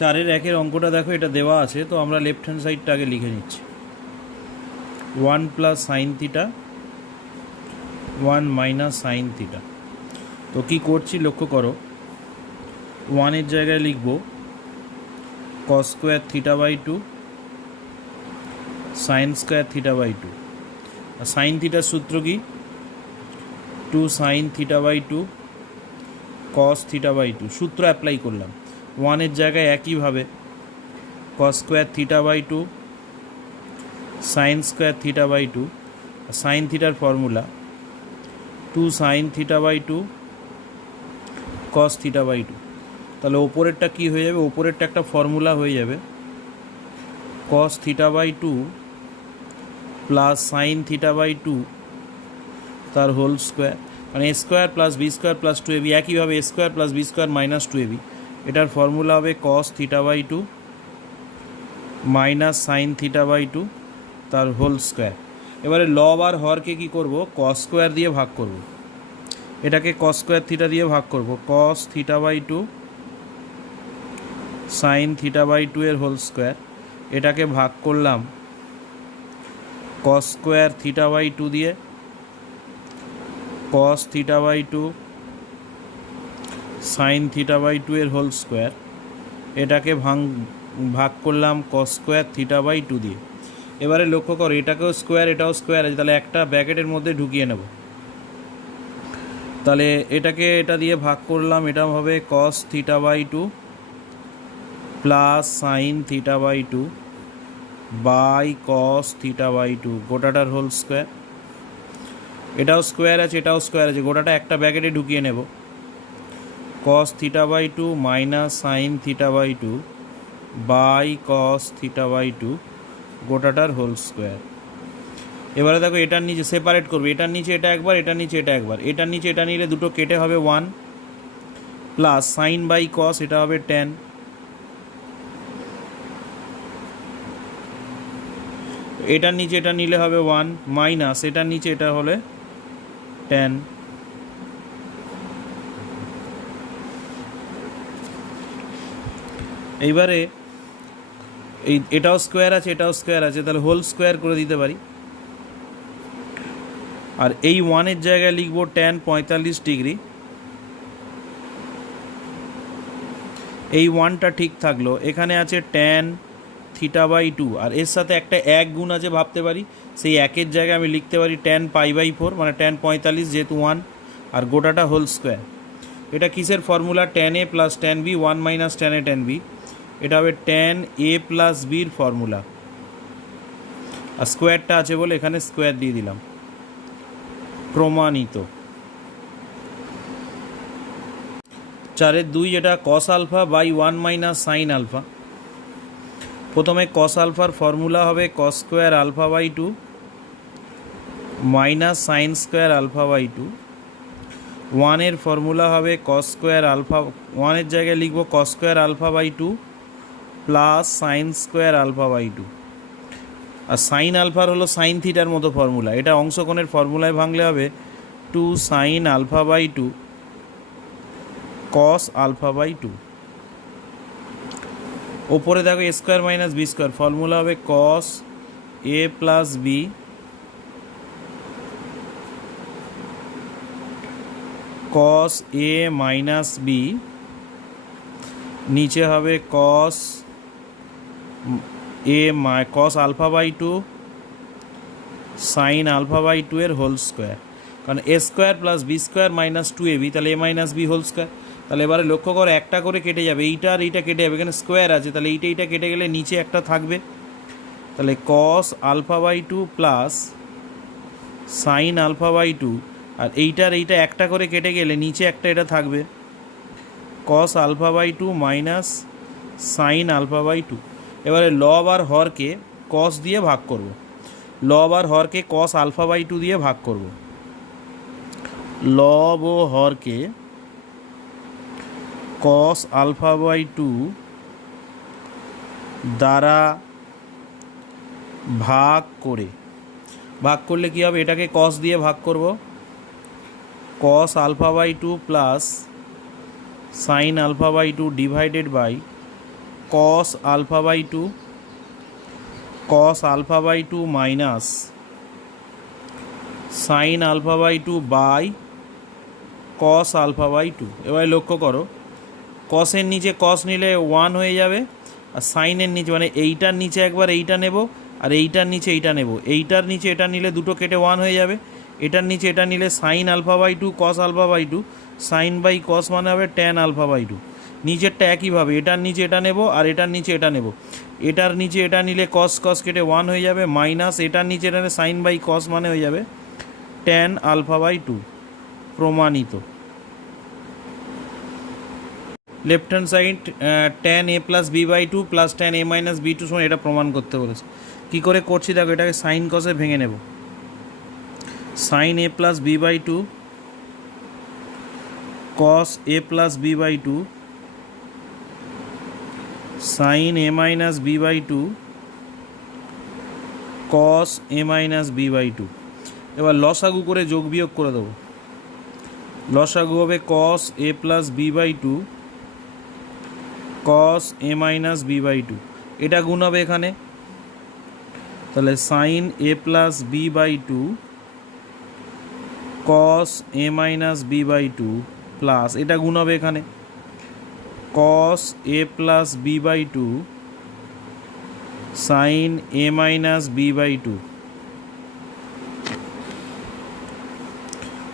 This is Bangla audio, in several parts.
চারের একের অঙ্কটা দেখো, এটা দেওয়া আছে, তো আমরা লেফট হ্যান্ড সাইডটা আগে লিখে নিচ্ছি। 1 plus sine theta 1 minus sine theta. তো কী করছি লক্ষ্য করো, 1-এর জায়গায় লিখব cos square theta by 2 sine square theta by 2। আর সাইন থিটার সূত্র কি? 2 sine theta by 2 cos theta by 2। সূত্র অ্যাপ্লাই করলাম। 1-এর জায়গায় একইভাবে cos square theta by 2 sine square theta by 2। Sine থিটার formula 2 sine theta by 2 cos theta by 2। তাহলে ওপরেরটা কী হয়ে যাবে? ওপরেরটা একটা ফর্মুলা হয়ে যাবে cos theta by 2 plus sine theta by 2 তার হোল স্কোয়ার, মানে A square plus B square plus 2ab। একইভাবে A square plus B square minus 2ab, এটার ফর্মুলা হবে cos theta by 2 minus sine theta by 2 তার হোল স্কোয়ার। এবারে লব আর হরকে কী করব? কস স্কোয়ার দিয়ে ভাগ করব। এটাকে কস স্কোয়ার থিটা দিয়ে ভাগ করব। Cos theta by 2 sine theta by 2 এর হোল স্কোয়ার। এটাকে ভাগ করলাম কস স্কোয়ার থিটা বাই 2 দিয়ে, cos theta by 2 sine theta by 2 এর হোল স্কোয়ার। এটাকে ভাগ করলাম কস স্কোয়ার থিটা বাই 2 দিয়ে। এবারে লক্ষ্য করো, এটাকেও স্কোয়ার এটাও স্কোয়ার আছে, তাহলে একটা ব্র্যাকেটের মধ্যে ঢুকিয়ে নেব। তাহলে এটাকে এটা দিয়ে ভাগ করলাম, এটা হবে cos theta by 2 plus sine theta by 2 by cos theta by 2 গোটাটার হোল স্কোয়ার। এটাও স্কোয়ার আছে এটাও স্কোয়ার আছে, গোটাটা একটা ব্র্যাকেটে ঢুকিয়ে নেব। Cos theta by 2 minus sine theta by 2 by cos theta by 2 গোটাটার হোল স্কোয়ার। এবারে দেখো, এটার নিচে সেপারেট করবে, এটার নিচে এটা একবার, এটার নিচে এটা একবার। এটার নিচে এটা নিলে দুটো কেটে হবে 1 প্লাস সাইন বাই কস, এটা হবে 10। এটার নিচে এটা নিলে হবে 1 মাইনাস এটার নিচে এটা হলে 10। এইবারে এটাও স্কোয়ার আছে এটাও স্কোয়ার আছে, তাহলে হোল স্কোয়ার করে দিতে পারি। আর এই 1-এর জায়গায় লিখব tan 45 ডিগ্রি। এই 1টা ঠিক থাকলো। এখানে আছে tan থিটা বাই 2, আর এর সাথে একটা 1 গুণ আছে ভাবতে পারি। সেই 1-এর জায়গায় আমি লিখতে পারি tan পাই বাই 4, মানে tan 45 যেহেতু 1, আর গোটাটা হোল স্কোয়ার। এটা কিসের formula? tan a plus tan b 1 minus tan a tan b। এটা হবে tan a প্লাস বির ফর্মুলা। আর স্কোয়ারটা আছে বলে এখানে স্কোয়ার দিয়ে দিলাম। প্রমাণিত। 4-এর 2 যেটা cos alpha by 1 minus sine alpha. প্রথমে কস আলফার ফর্মুলা হবে cos square alpha by 2 minus sine square alpha by 2। 1-এর ফর্মুলা হবে কস স্কোয়ার আলফা, 1-এর জায়গায় লিখব cos square alpha by 2 plus sine square alpha by 2। আর সাইন আলফার হলো সাইন থিটার মতো ফর্মুলা, এটা অংশকোণের ফর্মুলায় ভাঙলে হবে 2 sine alpha by 2 cos alpha by 2। ওপরে দেখো A square minus B square, formula হবে cos A plus B cos A minus B, নিচে হবে cos A cos alpha by 2 sine alpha by 2 এর হোল স্কোয়ার। কারণ A square plus B square minus 2ab, তাহলে A minus B whole square. তাহলে এবারে লক্ষ্য করো, একটা করে কেটে যাবে, এইটা আর এইটা কেটে যাবে, এখানে স্কোয়ার আছে, তাহলে এইটা কেটে গেলে নিচে একটা থাকবে। তাহলে cos alpha by 2 plus sine alpha by 2, আর এইটা একটা করে কেটে গেলে নিচে একটা এটা থাকবে, cos alpha by 2 minus sine alpha by 2। এবারে লব আর হরকে কস দিয়ে ভাগ করব। লব আর হরকে কস আলফা বাই 2 দিয়ে ভাগ করব। লব ও হরকে কস আলফা বাই 2 দ্বারা ভাগ করলে কী হবে? এটাকে কস দিয়ে ভাগ করব, cos alpha by 2 plus sine alpha by 2 divided by cos alpha by two, cos alpha by two minus sine alpha by two by cos alpha by two. এবার লক্ষ্য করো, কসের নিচে কস নিলে 1 হয়ে যাবে, আর সাইনের নিচে মানে এইটার নিচে একবার এইটা নেব, আর এইটার নিচে এইটা নেব। এইটার নিচে এটা নিলে দুটো কেটে 1 হয়ে যাবে, এটার নিচে এটা নিলে sine alpha by two cos alpha by two, sine by cos মানে হবে ট্যান আলফা বাই টু। নিচেরটা একইভাবে এটার নিচে এটা নেব আর এটার নিচে এটা নেব, এটার নিচে এটা নিলে কস কস কেটে 1 হয়ে যাবে, মাইনাস এটার নিচে এটা নিলে সাইন বাই কস মানে হয়ে যাবে ট্যান আলফা বাই টু। প্রমাণিত। Left hand side tan A plus B by two plus tan A minus B two সময় এটা প্রমাণ করতে বলেছে। কী করে করছি দেখো, এটাকে সাইন কসে ভেঙে নেব। Sine A plus B by two cos A plus B by two sine A minus B by two cos A minus B by two. এবার লসাগু করে যোগ বিয়োগ করে দেবো। লসাগু হবে cos A plus B by two cos A minus B by two, এটা গুণ হবে এখানে, তাহলে sine A plus B by two cos A minus B by two plus এটা গুণ হবে এখানে cos A plus B by two sine A minus B by two.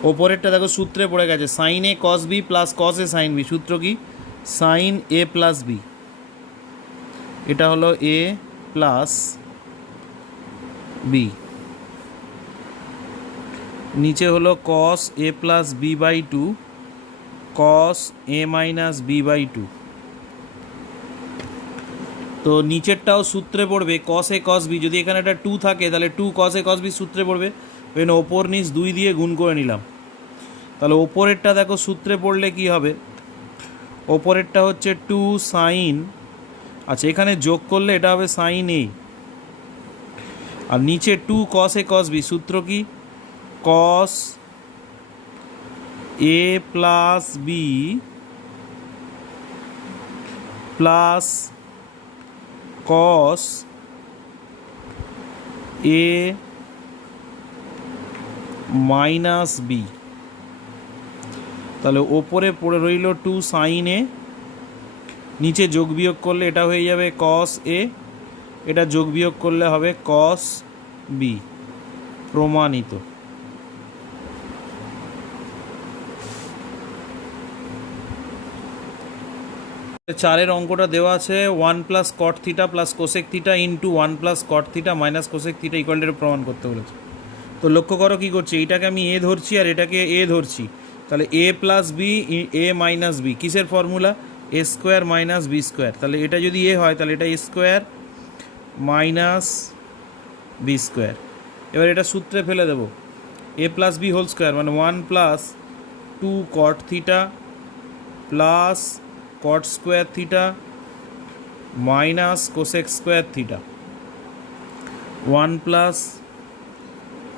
ওপরেরটা দেখো সূত্রে পড়ে গেছে, sine A cos B plus cos A sine B. সূত্র কি? সাইন এ প্লাস বি, এটা হলো এ প্লাস বি, নিচে হলো cos A plus B by two cos A minus B by two. তো নিচেরটাও সূত্রে পড়বে কস এ কস বি, যদি এখানে একটা 2 থাকে তাহলে 2 কস এ কস বি সূত্রে পড়বে। এখানে ওপর নিচ 2 দিয়ে গুণ করে নিলাম, তাহলে ওপরেরটা দেখো সূত্রে পড়লে কি হবে, ওপরেরটা হচ্ছে 2 সাইন, আচ্ছা এখানে যোগ করলে এটা হবে সাইন এ, আর নিচে 2 কস এ কস বি। সূত্র কি? Cos A plus B plus cos A minus B. তাহলে ওপরে পড়ে রইল 2 সাইন এ, নিচে যোগ বিয়োগ করলে এটা হয়ে যাবে কস এ, এটা যোগ বিয়োগ করলে হবে কস বি। প্রমাণিত। চারের অঙ্কটা দেওয়া আছে 1 plus cot theta plus cosec theta into 1 plus cot theta minus cosec theta equal to প্রমাণ করতে বলেছে। তো লক্ষ্য করো কী করছি, এইটাকে আমি এ ধরছি আর এটাকে এ ধরছি, তাহলে এ plus B A minus B কিসের ফর্মুলা? এ স্কোয়ার মাইনাস বি স্কোয়ার। তাহলে এটা যদি এ হয় তাহলে এটা এ স্কোয়ার মাইনাস বি স্কোয়ার। এবার এটা সূত্রে ফেলে দেবো, এ প্লাস বি হোল স্কোয়ার মানে 1 plus 2 cot theta plus cot square theta minus cosec square theta, 1 plus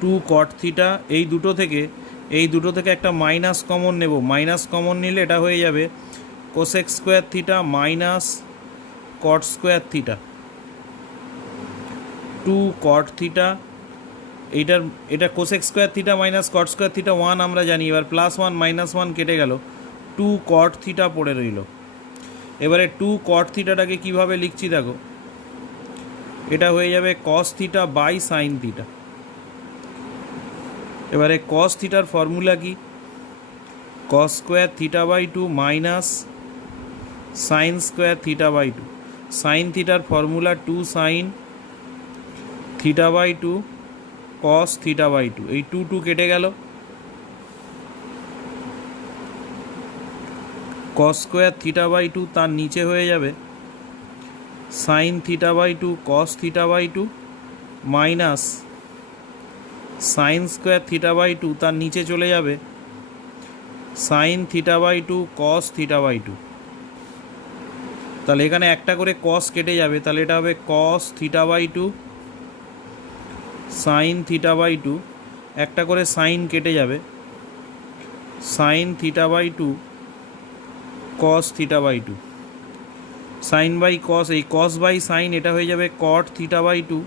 2 cot theta. এই দুটো থেকে একটা মাইনাস কমন নেব, মাইনাস কমন নিলে এটা হয়ে যাবে cosec square theta minus cot square theta, 2 cot theta. এটা cosec square theta minus cot square theta 1 আমরা জানি, এবার প্লাস 1 মাইনাস 1 কেটে গেল, 2 কট থিটা পড়ে রইল। এবারে 2 কট থিটাটাকে কীভাবে লিখছি দেখো, এটা হয়ে যাবে cos theta by sine theta. এবারে কস থিটার ফর্মুলা কি? Cos square theta by 2 minus sine square theta by 2। Sine থিটার formula 2 sine theta by 2 cos theta by 2। এই 2 কেটে গেল, কস স্কোয়ার থিটা বাই 2 তার নিচে হয়ে যাবে sine theta by 2 cos theta by 2 minus sine square theta by 2 তার নিচে চলে যাবে sine theta by 2 cos theta by 2। তাহলে এখানে একটা করে কস কেটে যাবে, তাহলে এটা হবে cos theta by 2 sine theta by 2, একটা করে সাইন কেটে যাবে sine theta by 2 cos theta by 2। Sine by cos, এই কস বাই সাইন এটা হয়ে যাবে cot theta by two,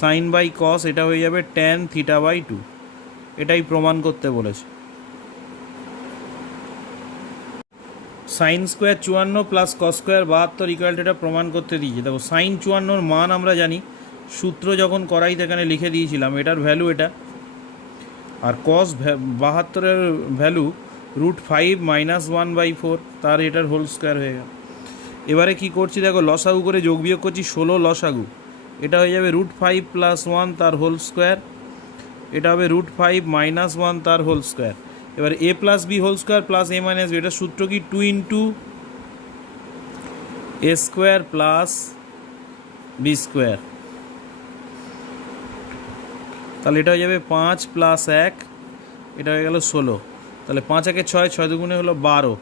sine by cos এটা হয়ে যাবে ট্যান থিটা বাই টু। এটাই প্রমাণ করতে বলেছে। Sine square 54 plus cos square 72 equal to এটা প্রমাণ করতে দিয়েছে। দেখো সাইন 54 মান আমরা জানি, সূত্র যখন করাই এখানে লিখে দিয়েছিলাম, এটার ভ্যালু এটা, আর কস 72-এর ভ্যালু √5 - 1/4, তার এটার হোল স্কোয়ার হয়ে গেল। এবারে কি করছি দেখো, লসাগু করে যোগ বিয়োগ করছি, 16 লসাগু, এটা হয়ে যাবে √5 + 1 তার হোল স্কোয়ার, এটা হবে √5 - 1 তার হোল স্কোয়ার। এবার a + b whole square plus a - b, এটা সূত্র কি 2 * a square plus b square. তাহলে এটা হয়ে যাবে 5 + 1, এটা হয়ে গেল 16। তাহলে 5 × 1 = 6, 6 × 2 হলো 12,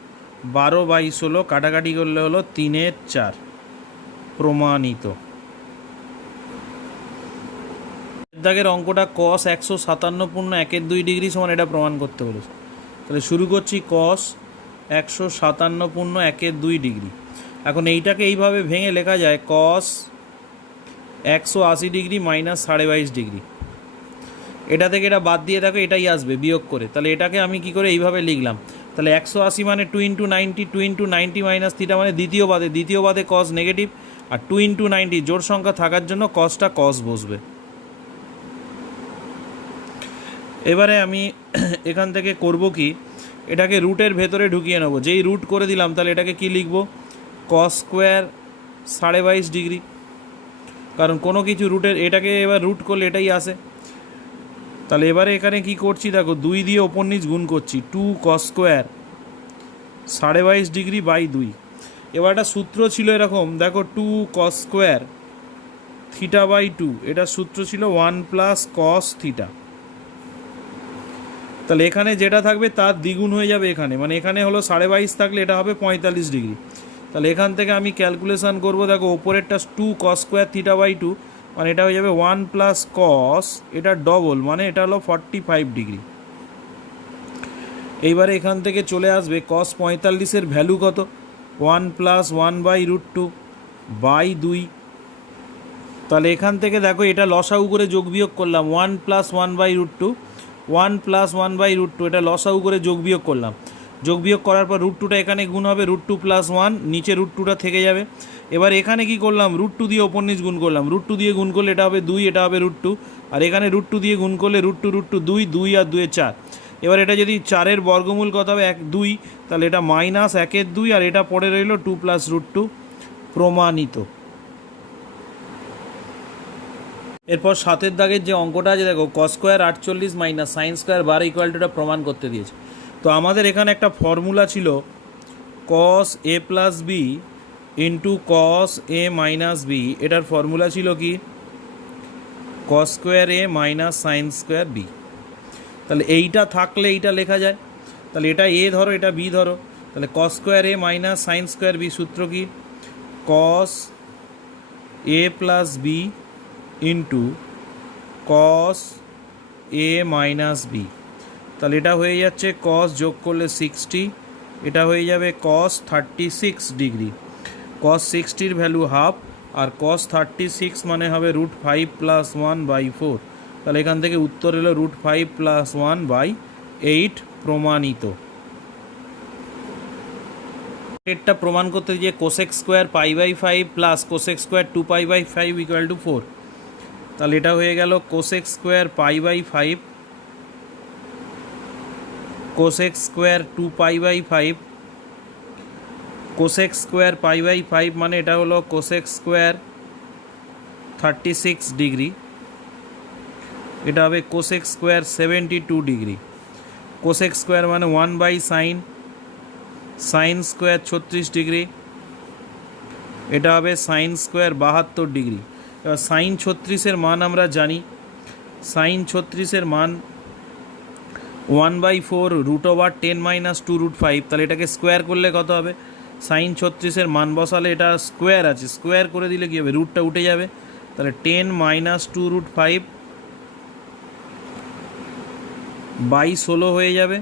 12/16 কাটাকাটি করলে হলো 3/4, প্রমাণিত। দাগের অঙ্কটা cos 157.1 ডিগ্রি সমান এটা প্রমাণ করতে বলেছে। তাহলে শুরু করছি cos 157.1 ডিগ্রি। এখন এইটাকে এইভাবে ভেঙে লেখা যায় cos 180 ডিগ্রি - 22.5 ডিগ্রি। এটা থেকে এটা বাদ দিয়ে দেখো এটাই আসবে বিয়োগ করে। তাহলে এটাকে আমি কি করে এইভাবে লিখলাম, তাহলে 180 মানে 2 × 90, 2 × 90 - থিটা মানে দ্বিতীয় বাদে cos নেগেটিভ, আর 2 × 90 জোড় সংখ্যা থাকার জন্য cosটা cos বসবে। এবারে আমি এখান থেকে করব কি, এটাকে রুটের ভেতরে ঢুকিয়ে নেব। যেই রুট করে দিলাম তাহলে এটাকে কি লিখব, cos স্কোয়ার 22.5 ডিগ্রি, কারণ কোনো কিছু রুটের, এটাকে এবার রুট করলে এটাই আসে। তাহলে এবারে এখানে কি করছি দেখো, 2 দিয়ে ওপর নিচ গুণ করছি, 2 cos স্কোয়ার 22.5 ডিগ্রি বাই 2। এবার একটা সূত্র ছিল এরকম দেখো, 2 cos স্কোয়ার থিটা বাই 2, এটার সূত্র ছিল 1 + cos থিটা। তাহলে এখানে যেটা থাকবে তার দ্বিগুণ হয়ে যাবে এখানে, মানে এখানে হলো 22.5 থাকলে এটা হবে 45 ডিগ্রি। তাহলে এখান থেকে আমি ক্যালকুলেশান করব, দেখো ওপরেরটা 2 cos স্কোয়ার থিটা বাই 2, মানে এটা হয়ে যাবে 1 + cos, এটা ডবল মানে এটা হলো 45 ডিগ্রি। এইবারে এখান থেকে চলে আসবে cos 45-এর ভ্যালু কত, 1 + 1/√2 বাই 2। তাহলে এখান থেকে দেখো এটা লসাগু করে যোগ বিয়োগ করলাম, 1 + 1/√2, 1 + 1/√2, এটা লসাগু করে যোগ বিয়োগ করলাম। যোগ বিয়োগ করার পর √2টা এখানে গুণ হবে, √2 + 1, নিচে √2টা থেকে যাবে। এবার এখানে কি করলাম, √2 দিয়ে ওপর নিচ গুণ করলাম, √2 দিয়ে গুণ করলে এটা হবে 2, এটা হবে √2, আর এখানে √2 দিয়ে গুণ করলে √2 2, 2 আর 2 4। এবার এটা যদি 4-এর বর্গমূল কত হবে, 2, তাহলে এটা -1/2, আর এটা পড়ে রইল 2 + √2, প্রমাণিত। এরপর 7-এর দাগের যে অঙ্কটা আছে দেখো, cos square 48 - sin square 12 equal to এটা প্রমাণ করতে দিয়েছে। তো আমাদের এখানে একটা ফর্মুলা ছিল cos a + b * cos a - b, এটার ফর্মুলা ছিল কি, cos square a - sin square b। তাহলে এইটা থাকলে এইটা লেখা যায়, তাহলে এটা a ধরো, এটা b ধরো, তাহলে cos square a - sin square b সূত্র কি, cos a + b * cos a - b। তাহলে এটা হয়ে যাচ্ছে cos যোগ করলে 60, এটা হয়ে যাবে cos 36 ডিগ্রি। cos 60-র ভ্যালু হাফ, আর cos 36 মানে হবে √5 + 1/4। তাহলে এখান থেকে উত্তর এলো √5 + 1/8, প্রমাণিত। এটা প্রমাণ করতে যে cosec স্কোয়ার π/5 + cosec স্কোয়ার 2π/5 = 4। তাহলে এটা হয়ে গেল cosec square π/5, cosec square 2π/5, cosec square π/5 মানে এটা হলো cosec স্কোয়ার 36 ডিগ্রি, এটা হবে cosec square 72 degree. cosec square মানে 1/sin, sin স্কোয়ার 36 ডিগ্রি, এটা হবে sin স্কোয়ার 72 ডিগ্রি। এবার sin 36-এর মান আমরা জানি, sin 36-এর মান 1/4 √10 - 2 √5। তাহলে এটাকে স্কোয়ার করলে কত হবে, sin 36-এর মান বসালে, এটা স্কোয়ার আছে, স্কোয়ার করে দিলে কী হবে, রুটটা উঠে যাবে, তাহলে 10 - 2 √5 বাই 16 হয়ে যাবে।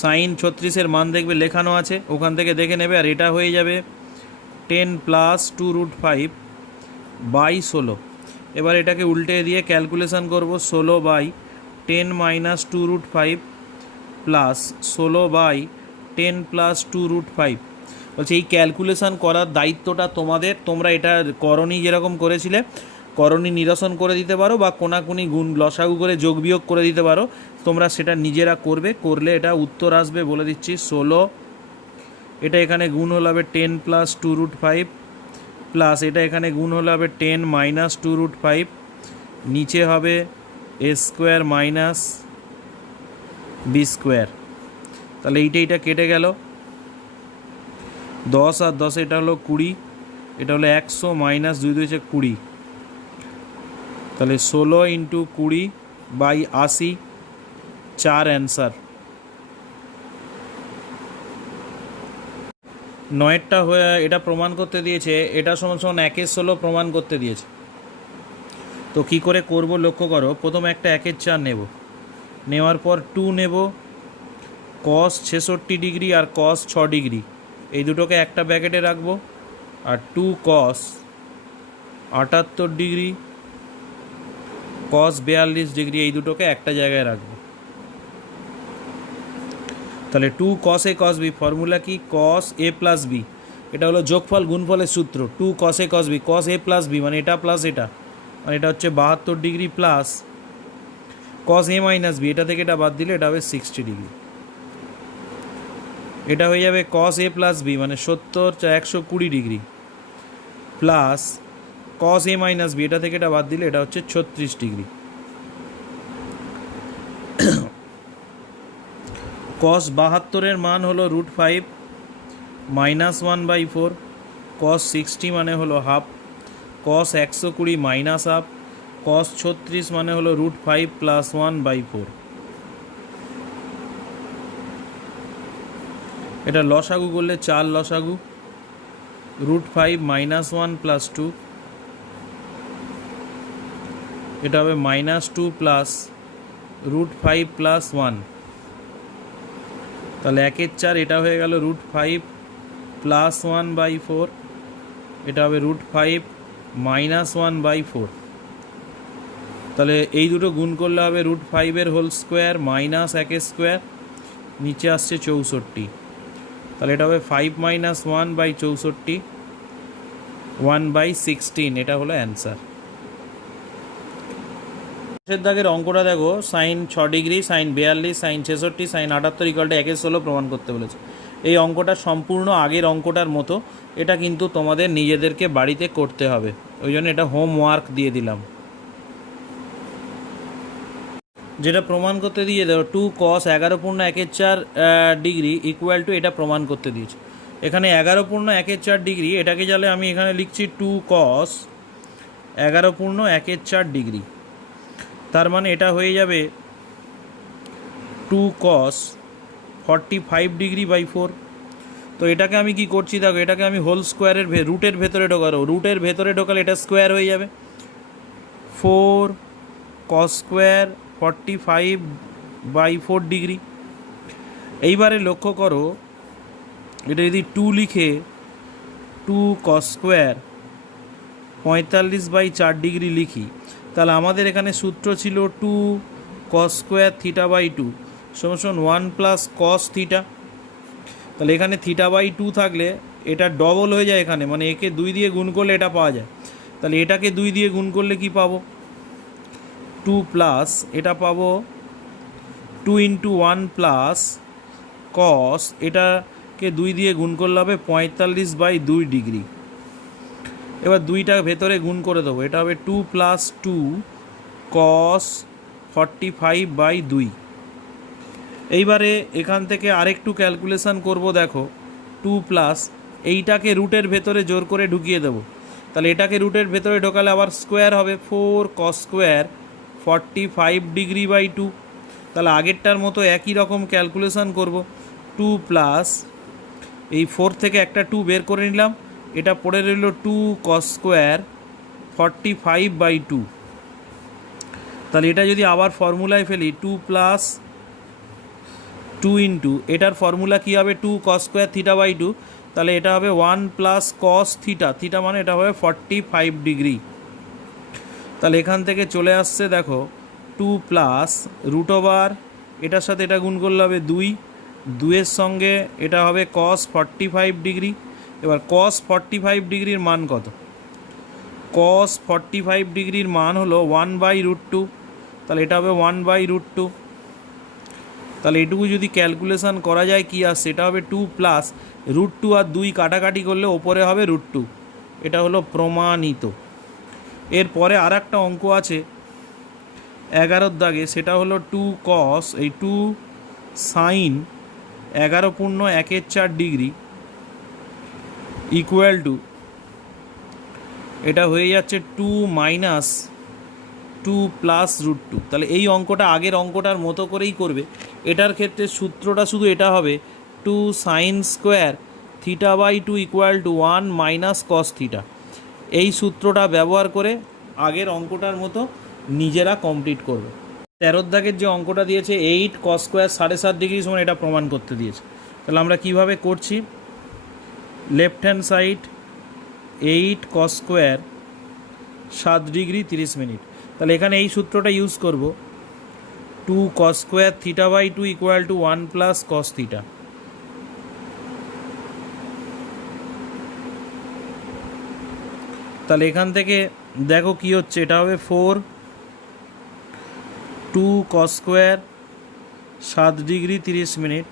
sin 36-এর মান দেখবে লেখানো আছে, ওখান থেকে দেখে নেবে। আর এটা হয়ে যাবে 10 প্লাস 2√5 বাই 16। এবার এটাকে উল্টে দিয়ে ক্যালকুলেশন করব 16 by 10 minus 2√5 plus 16 by 10 plus 2√5। বলছে এই ক্যালকুলেশন করার দায়িত্বটা তোমাদের, তোমরা এটা করণী যেরকম করেছিলে করণী নিরসন করে দিতে পারো বা কোনাকুনি গুণ লসাগু করে যোগ বিয়োগ করে দিতে পারো, তোমরা সেটা নিজেরা করবে, করলে এটা উত্তর আসবে বলে দিচ্ছি 16। এটা এখানে গুণ হলে হবে 10 প্লাস 2√5 প্লাস এটা এখানে গুণ হলে হবে 10 মাইনাস 2√5, নিচে হবে a square minus b square. তাহলে এইটা কেটে গেল, 10 আর 10 এটা হলো 20, এটা হলো 100 মাইনাস 2 2 20। তাহলে 16 ইন্টু 20 বাই 80, 4 অ্যান্সার। 9টা হয়ে এটা প্রমাণ করতে দিয়েছে, এটা সমান সমান 1/16 প্রমাণ করতে দিয়েছে। তো কি করে করব লক্ষ্য করো, প্রথম একটা 1/4 নেব, নেওয়ার পর 2 নেব, cos 66 ডিগ্রি আর cos 6 ডিগ্রি এই দুটোকে একটা ব্র্যাকেটে রাখবো, আর 2 cos 78 ডিগ্রি cos 42 ডিগ্রি এই দুটোকে একটা জায়গায় রাখবো। তাহলে 2 cos a cos b, formula কি cos a প্লাস b, এটা হলো যোগফল গুণফলের সূত্র। 2 cos a cos b, cos a plus b মানে এটা প্লাস এটা, মানে এটা হচ্ছে 72 degree plus cos a minus b, এটা থেকে এটা বাদ দিলে এটা হবে 60 ডিগ্রি। এটা হয়ে যাবে cos a প্লাস b মানে 70 120 degree plus cos a minus b, এটা থেকে এটা বাদ দিলে এটা হচ্ছে 36 ডিগ্রি। cos 72 মান হলো √5 মাইনাস 1/4, cos 60 মানে হলো half, cos 120 minus half, cos 36 মানে হলো √5 প্লাস 1/4। এটা লসাগু করলে 4 লসাগু, √5 মাইনাস 1 প্লাস 2, এটা হবে -2 প্লাস √5 প্লাস 1। তাহলে 1/4 এটা হয়ে গেল √5 প্লাস 1/4, এটা হবে √5 মাইনাস 1/4। তাহলে এই দুটো গুণ করলে হবে √5 এর হোল স্কোয়ার মাইনাস 1 স্কোয়ার, নিচে আসছে 64। তাহলে এটা হবে 5 মাইনাস 1/64, 1/16, এটা হলো অ্যান্সার। শেষের দাগের অঙ্কটা দেখো, sine 6 degree, sine 42, sine 66, sine 78 = 1/16 প্রমাণ করতে বলেছে। এই অঙ্কটা সম্পূর্ণ আগের অঙ্কটার মতো, এটা কিন্তু তোমাদের নিজেদেরকে বাড়িতে করতে হবে, ওই জন্য এটা হোমওয়ার্ক দিয়ে দিলাম। যেটা প্রমাণ করতে দিয়ে দেবো 2 cos 11/1/4 ডিগ্রি ইকুয়াল টু, এটা প্রমাণ করতে দিয়েছে। এখানে 11/1/4 ডিগ্রি, এটাকে জালে আমি এখানে লিখছি 2 cos 11/1/4 ডিগ্রি, তার মানে এটা হয়ে যাবে 2 cos 45 ডিগ্রি বাই 4। তো এটাকে আমি কি করছি দেখো, এটাকে আমি হোল স্কোয়ারের রুটের ভেতরে ঢোকাবো, রুটের ভেতরে ঢোকালে এটা স্কোয়ার হয়ে যাবে, 4 cos স্কোয়ার 45/4 ডিগ্রি। এইবারে লক্ষ্য করো, এটা যদি 2 লিখে 2 cos স্কোয়ার 45/4 ডিগ্রি লিখি, তাহলে আমাদের এখানে সূত্র ছিল 2 cos স্কোয়ার θ/2 সমান 1 প্লাস cos থিটা। তাহলে এখানে θ/2 থাকলে এটা ডবল হয়ে যায় এখানে, মানে একে 2 দিয়ে গুণ করলে এটা পাওয়া যায়। তাহলে এটাকে 2 দিয়ে গুণ করলে কি পাবো, 2 প্লাস এটা পাবো 2 × 1 প্লাস cos, এটাকে 2 দিয়ে গুণ করলে হবে 45/2 ডিগ্রি। এবার 2টা ভেতরে গুণ করে দেবো, এটা হবে 2 প্লাস 2 cos 45/2। এইবারে এখান থেকে আরেকটু ক্যালকুলেশান করব, দেখো 2 প্লাস এইটাকে রুটের ভেতরে জোর করে ঢুকিয়ে দেবো, তাহলে এটাকে রুটের ভেতরে ঢোকালে আবার স্কোয়ার হবে, 4 cos স্কোয়ার 45 ডিগ্রি বাই 2। তাহলে আগেরটার মতো একই রকম ক্যালকুলেশান করব, 2 প্লাস এই 4 থেকে একটা 2 বের করে নিলাম, এটা পড়ে রইল 2 cos স্কোয়ার 45/2। তাহলে এটা যদি আবার ফর্মুলায় ফেলি, 2 প্লাস 2 ইন্টু এটার ফর্মুলা কী হবে, 2 cos স্কোয়ার θ/2 তাহলে এটা হবে 1 প্লাস কস থিটা, থিটা মানে এটা হবে 45 ডিগ্রি। তাহলে এখান থেকে চলে আসছে দেখো 2 প্লাস রুট ওভার, এটার সাথে এটা গুণ করলে হবে 2, 2-এর সঙ্গে এটা হবে কস 45 ডিগ্রি। এবার কস 45 ডিগ্রির মান কত? কস 45 ডিগ্রির মান হলো 1/√2, তাহলে এটা হবে 1/√2। তাহলে এটুকু যদি ক্যালকুলেশান করা যায় কি আসছে, এটা হবে 2 প্লাস √2 আর 2 কাটাকাটি করলে ওপরে হবে √2। এটা হলো প্রমাণিত। এরপরে আর একটা অঙ্ক আছে 11 দাগে, সেটা হলো 2 কস 2 সাইন 11/1/4 ডিগ্রি ইকুয়াল টু, এটা হয়ে যাচ্ছে 2 মাইনাস 2 প্লাস √2। তাহলে এই অঙ্কটা আগের অঙ্কটার মতো করেই করবে। এটার ক্ষেত্রে সূত্রটা শুধু এটা হবে 2 sine square θ/2 equal to 1 minus cos theta. এই সূত্রটা ব্যবহার করে আগের অঙ্কটার মতো নিজেরা কমপ্লিট করবে। 13 দাগের যে অঙ্কটা দিয়েছে 8 কস স্কোয়ার 7.5 ডিগ্রি সমান, এটা প্রমাণ করতে দিয়েছে। তাহলে আমরা কিভাবে করছি, left hand side 8 cos square 7 degree 30 minute. তাহলে এখানে এই সূত্রটা ইউজ করব, 2 cos square θ/2 equal to 1 plus cos theta. তাহলে এখান থেকে দেখো কি হচ্ছে, এটা হবে 4 2 cos square 7 degree 30 minute,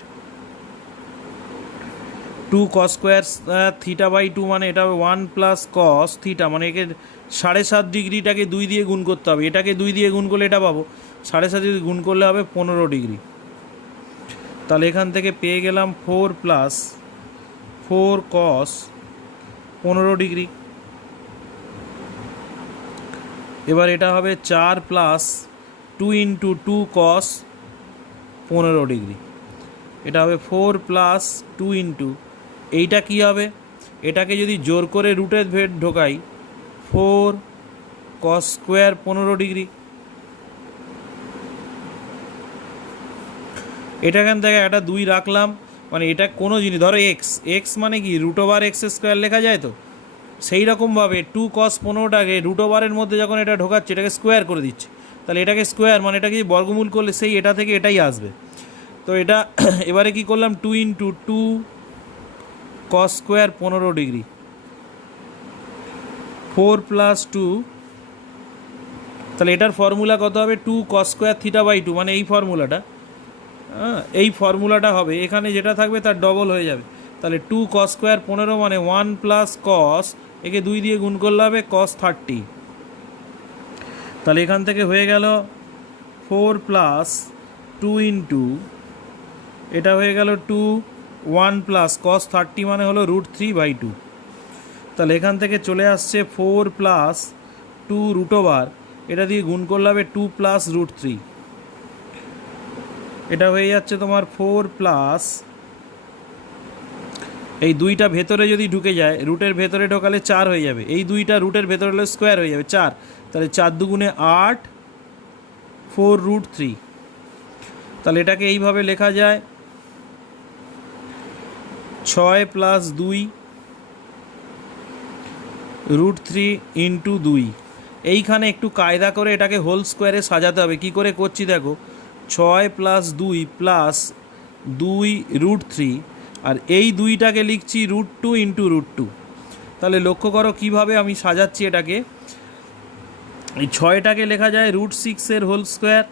2 cos square θ/2 মানে এটা হবে 1 প্লাস কস থিটা, মানে একে 7.5 ডিগ্রিটাকে 2 দিয়ে গুণ করতে হবে, এটাকে 2 দিয়ে গুণ করলে এটা পাবো, 7.5 যদি গুণ করলে হবে 15 ডিগ্রি। তাহলে এখান থেকে পেয়ে গেলাম 4 প্লাস 4 কস 15 ডিগ্রি। এবার এটা হবে 4 প্লাস 2 ইন্টু 2 কস 15 ডিগ্রি, এটা হবে 4 প্লাস 2 ইন্টু, এইটা কী হবে, এটাকে যদি জোর করে রুটের ভেদ ঢোকাই 4 কস স্কোয়ার 15 ডিগ্রি। এটা এখান থেকে একটা 2 রাখলাম, মানে এটা কোনো জিনিস ধরো এক্স, এক্স মানে কি √(x²) লেখা যায়, তো সেই রকমভাবে 2 কস 15টাকে √এর মধ্যে যখন এটা ঢোকাচ্ছে এটাকে স্কোয়ার করে দিচ্ছে, তাহলে এটাকে স্কোয়ার মানে এটাকে বর্গমূল করলে সেই এটা থেকে এটাই আসবে। তো এটা এবারে কি করলাম, 2 into 2 cos square 15 degree, 4 plus 2, তাহলে এটার ফর্মুলা কত হবে, 2 কস স্কোয়ার θ/2, মানে এই ফর্মুলাটা, এই ফর্মুলাটা হবে, এখানে যেটা থাকবে তার ডবল হয়ে যাবে। তাহলে 2 কস স্কোয়ার 15 মানে 1 প্লাস কস, একে 2 দিয়ে গুণ করলে হবে কস 30। তাহলে এখান থেকে হয়ে গেল 4 প্লাস 2 ইন্টু, এটা হয়ে গেল 2, 1 প্লাস কস 30 মানে হলো √3/2। তাহলে এখান থেকে চলে আসছে 4 প্লাস 2 √, এটা দিয়ে গুণ করলে হবে 2 প্লাস √3, এটা হয়ে যাচ্ছে তোমার 4 প্লাস, এই 2টা ভেতরে যদি ঢুকে যায়, রুটের ভেতরে ঢোকালে 4 হয়ে যাবে, এই 2টা রুটের ভেতরে হলে স্কোয়ার হয়ে যাবে 4, তাহলে 4 দুগুণে 8, 4 √3। তাহলে এটাকে এইভাবে লেখা যায় 6 প্লাস 2 √3 ইন্টু 2। এইখানে একটু কায়দা করে এটাকে হোল স্কোয়ারে সাজাতে হবে। কি করে করছি দেখো, 6 প্লাস 2 প্লাস 2 √3, আর এই 2টাকে লিখছি √2 ইন্টু √2। তাহলে লক্ষ্য করো কীভাবে আমি সাজাচ্ছি এটাকে, এই 6টাকে লেখা যায় √6 হোল স্কোয়ার,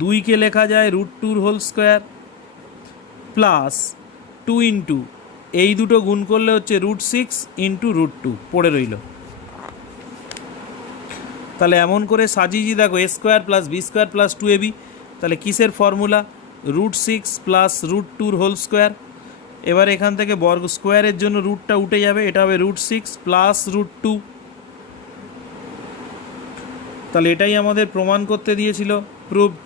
2কে লেখা যায় √2 হোল স্কোয়ার, প্লাস 2 ইন্টু এই দুটো গুণ করলে হচ্ছে √6 ইন্টু √2 পড়ে রইল। তাহলে এমন করে সাজিয়েছি দেখো, a² plus b² plus 2ab, তাহলে কিসের ফর্মুলা, √6 প্লাস √2 হোল স্কোয়ার। এবার এখান থেকে বর্গ স্কোয়ারের জন্য রুটটা উঠে যাবে, এটা হবে √6 প্লাস √2। তাহলে এটাই আমাদের প্রমাণ করতে দিয়েছিল, প্রুভড।